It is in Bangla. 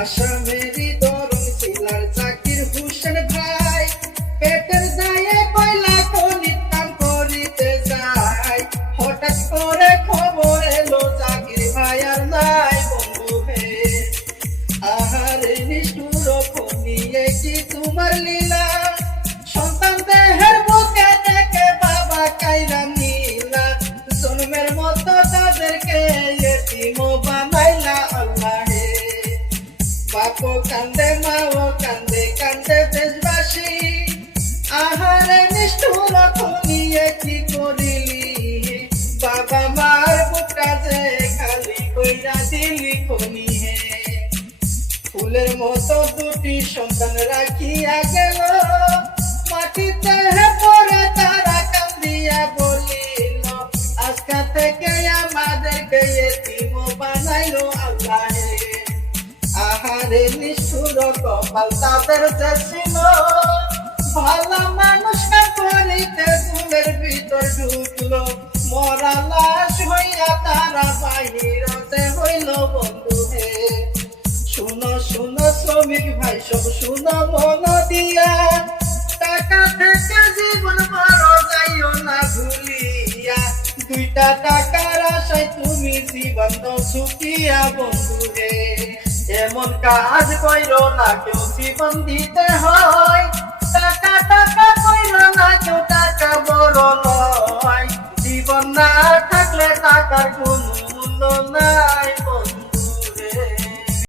আসামেরই দরুন সিলার জাকির হোসেন ভাই পেটের দায়ে কয়লা খনির কাম করিতে যায়। হঠাৎ করে খবর এলো জাকির ভাই আর নাই বন্ধু হে। আহারে নিষ্ঠুর খনি কি তোমার লীলা, সন্তান দেহের বুকে থেকে বাবা কাইরা নিলা। জন্মের মতো তাদেরকে এতিম বানাইলা আল্লাহ হে। বাপও কান্দে মাও কান্দে কান্দে দেশবাসী, আহারে নিষ্ঠুর খনি কি করিলি। বাবা মার বুকটা যে খালি কইরা দিলি খনি হে। ফুলের মতো দুটি সন্তান রাখিয়া গেল, মাটিতে পড়ে তারা কান্দিয়া বলিল, আজকা থেকে আমাদেরকে এতিম বানাইলো আল্লাহ হে। আহারে নিষ্ঠুর কপাল তাদের যে ছিল, ভালো মানুষ না করিতে ফুলের ভিতর ঢুকলো। মরা লাশ হইয়া তারা বাহিরতে হইল বন্ধু হে। শুনো শুনো শ্রমিক ভাই সব শুনো মন দিয়া, টাকা থেকে জীবন বড় যাইও না ভুলিয়া। দুইটা টাকার আশায় তুমি জীবন ছুটিয়া বন্ধু হে। এমন কাজ কইরো না কেউ জীবন দিতে হয়, টাকা টাকা কইরো না কেউ টাকা বড় নয়। জীবন না থাকলে টাকার গুণ